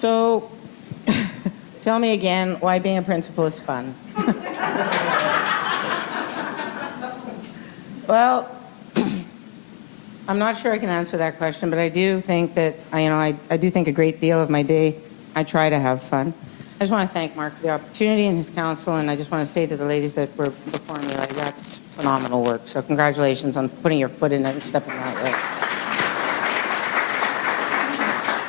So, tell me again why being a principal is fun. Well, I'm not sure I can answer that question, but I do think that, I do think a great deal of my day, I try to have fun. I just want to thank Mark for the opportunity and his counsel, and I just want to say to the ladies that were before me, like, that's phenomenal work. So congratulations on putting your foot in it and stepping that way.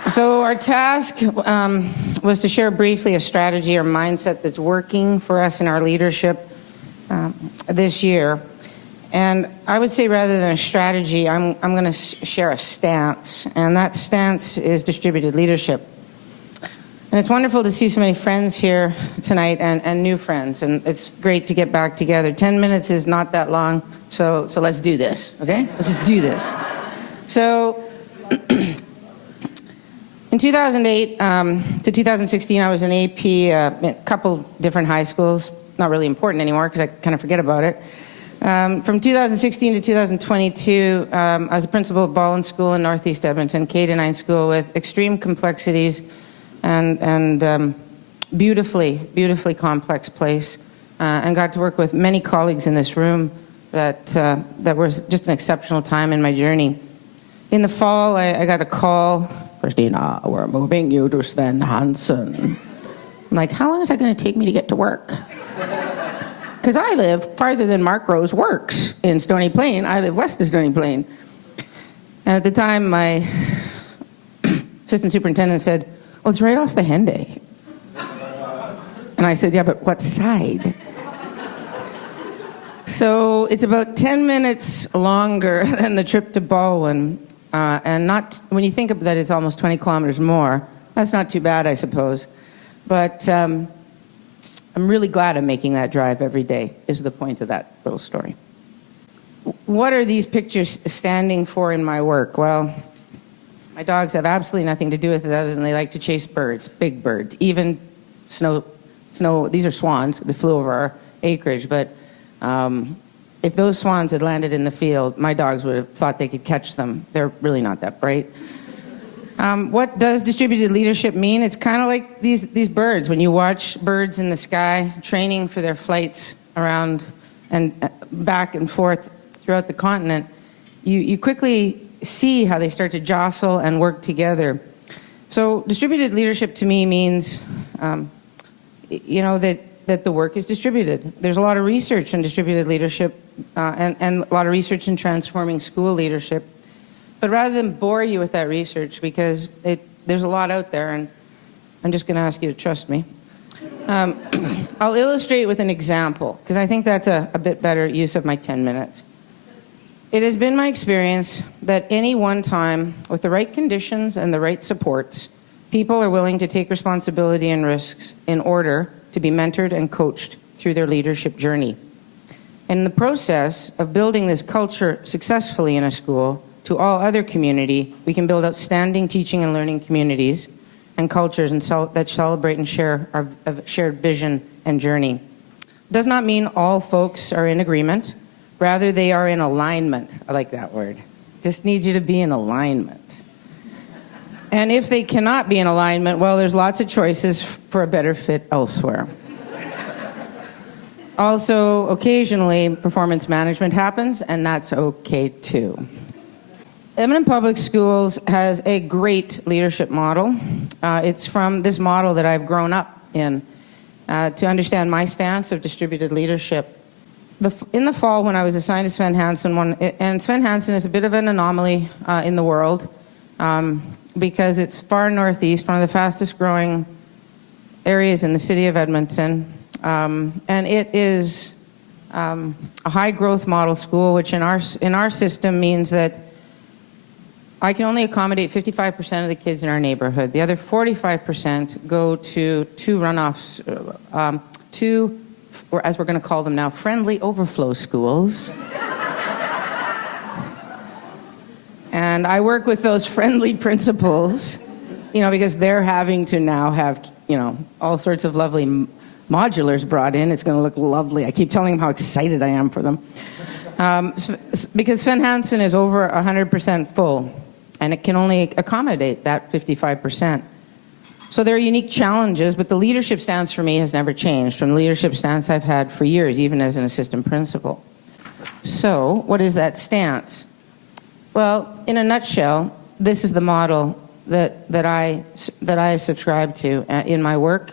So our task was to share briefly a strategy or mindset that's working for us in our leadership this year. And I would say rather than a strategy, I'm going to share a stance, and that stance is distributed leadership. And it's wonderful to see so many friends here tonight and new friends, and it's great to get back together. 10 minutes is not that long, so let's do this, okay? Let's just do this. So in 2008 to 2016, I was an AP at a couple different high schools. Not really important anymore because I kind of forget about it. From 2016 to 2022, I was a principal at Baldwin School in Northeast Edmonton, K-9 school with extreme complexities and beautifully complex place, and got to work with many colleagues in this room that was just an exceptional time in my journey. In the fall, I got a call, Christina, we're moving you to Sven Hansen. I'm like, how long is that going to take me to get to work? Because I live farther than Mark Rose works in Stony Plain. I live west of Stony Plain. And at the time, my assistant superintendent said, well, it's right off the Henday. And I said, yeah, but what side? So it's about 10 minutes longer than the trip to Baldwin. And not, when you think of that, it's almost 20 kilometers more. That's not too bad, I suppose. But I'm really glad I'm making that drive every day, is the point of that little story. What are these pictures standing for in my work? Well, my dogs have absolutely nothing to do with it other than they like to chase birds, big birds, even snow. These are swans that flew over our acreage, but if those swans had landed in the field, my dogs would have thought they could catch them. They're really not that bright. What does distributed leadership mean? It's kind of like these birds. When you watch birds in the sky training for their flights around and back and forth throughout the continent, you quickly see how they start to jostle and work together. So distributed leadership to me means, that the work is distributed. There's a lot of research on distributed leadership and a lot of research in transforming school leadership. But rather than bore you with that research, because there's a lot out there, and I'm just going to ask you to trust me, I'll illustrate with an example, because I think that's a bit better use of my 10 minutes. It has been my experience that any one time, with the right conditions and the right supports, people are willing to take responsibility and risks in order to be mentored and coached through their leadership journey. In the process of building this culture successfully in a school, to all other community, we can build outstanding teaching and learning communities and cultures that celebrate and share our shared vision and journey. Does not mean all folks are in agreement. Rather, they are in alignment. I like that word. Just need you to be in alignment. And if they cannot be in alignment, well, there's lots of choices for a better fit elsewhere. Also, occasionally, performance management happens, and that's okay too. Edmonton Public Schools has a great leadership model. It's from this model that I've grown up in to understand my stance of distributed leadership. In the fall, when I was assigned to Sven Hansen, and Sven Hansen is a bit of an anomaly in the world because it's far northeast, one of the fastest growing areas in the city of Edmonton. And it is a high growth model school, which in our system means that I can only accommodate 55% of the kids in our neighborhood. The other 45% go to two runoffs, or as we're going to call them now, friendly overflow schools. And I work with those friendly principals, because they're having to now have, all sorts of lovely modulars brought in. It's going to look lovely. I keep telling them how excited I am for them. Because Sven Hansen is over 100% full, and it can only accommodate that 55%. So there are unique challenges, but the leadership stance for me has never changed from the leadership stance I've had for years, even as an assistant principal. So what is that stance? Well, in a nutshell, this is the model that I subscribe to in my work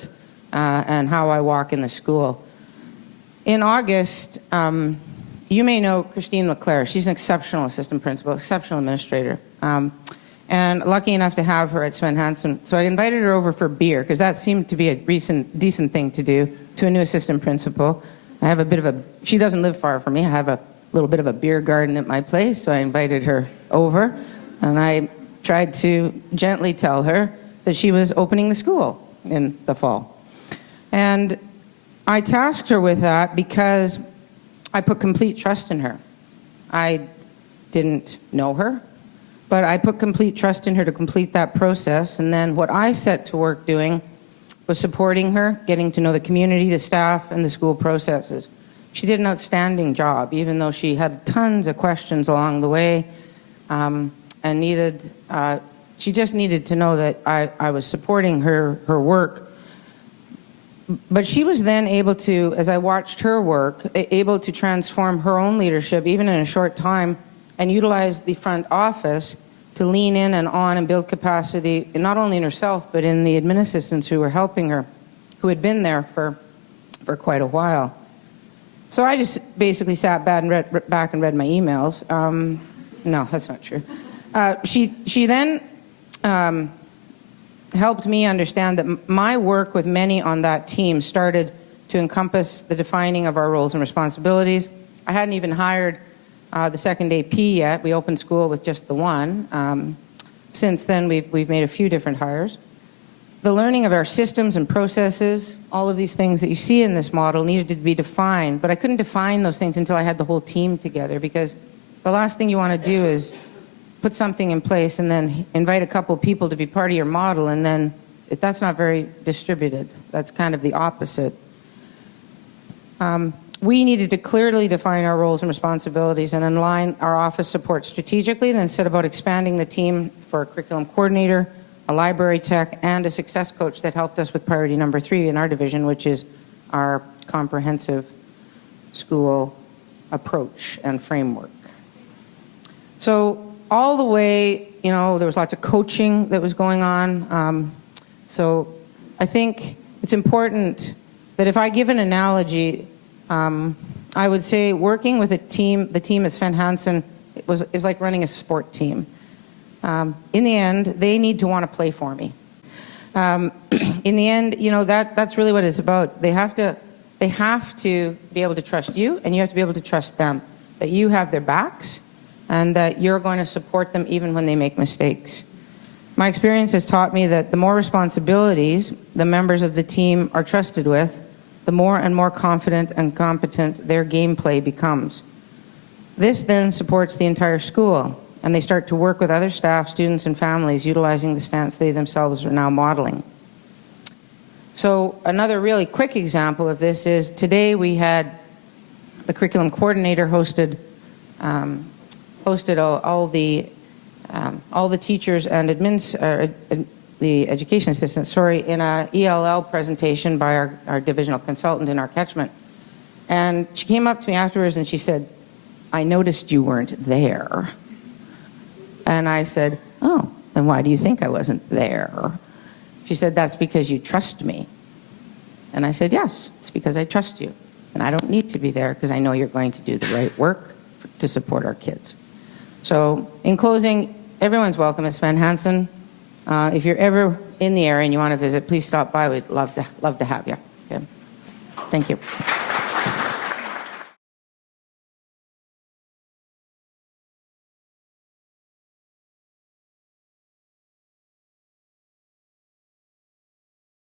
and how I walk in the school. In August, you may know Christine Leclerc. She's an exceptional assistant principal, exceptional administrator. And lucky enough to have her at Sven Hansen. So I invited her over for beer, because that seemed to be a decent thing to do to a new assistant principal. I have a bit of a, she doesn't live far from me. I have a little bit of a beer garden at my place, so I invited her over. And I tried to gently tell her that she was opening the school in the fall. And I tasked her with that because I put complete trust in her. I didn't know her, but I put complete trust in her to complete that process. And then what I set to work doing was supporting her, getting to know the community, the staff, and the school processes. She did an outstanding job, even though she had tons of questions along the way, and she just needed to know that I was supporting her work. But she was then able to, as I watched her work, able to transform her own leadership, even in a short time, and utilize the front office to lean in and on and build capacity, not only in herself, but in the admin assistants who were helping her, who had been there for quite a while. So I just basically sat back and read my emails. No, that's not true. She then helped me understand that my work with many on that team started to encompass the defining of our roles and responsibilities. I hadn't even hired the second AP yet. We opened school with just the one. Since then, we've made a few different hires. The learning of our systems and processes, all of these things that you see in this model needed to be defined, but I couldn't define those things until I had the whole team together, because the last thing you want to do is put something in place and then invite a couple of people to be part of your model, and then that's not very distributed. That's kind of the opposite. We needed to clearly define our roles and responsibilities and align our office support strategically, then set about expanding the team for a curriculum coordinator, a library tech, and a success coach that helped us with priority number 3 in our division, which is our comprehensive school approach and framework. So all the way, you know, there was lots of coaching that was going on. So I think it's important that if I give an analogy, I would say working with a team, the team at Sven Hansen is like running a sport team. In the end, they need to want to play for me. In the end, you know, that's really what it's about. They have to be able to trust you, and you have to be able to trust them, that you have their backs and that you're going to support them even when they make mistakes. My experience has taught me that the more responsibilities the members of the team are trusted with, the more and more confident and competent their gameplay becomes. This then supports the entire school, and they start to work with other staff, students, and families utilizing the stance they themselves are now modeling. So another really quick example of this is today we had the curriculum coordinator hosted all the teachers and the education assistants, in a ELL presentation by our divisional consultant in our catchment. And she came up to me afterwards and she said, "I noticed you weren't there." And I said, "Oh, then why do you think I wasn't there?" She said, "That's because you trust me." And I said, "Yes, it's because I trust you. And I don't need to be there because I know you're going to do the right work to support our kids." So in closing, everyone's welcome at Sven Hansen. If you're ever in the area and you want to visit, please stop by. We'd love to have you. Okay. Thank you.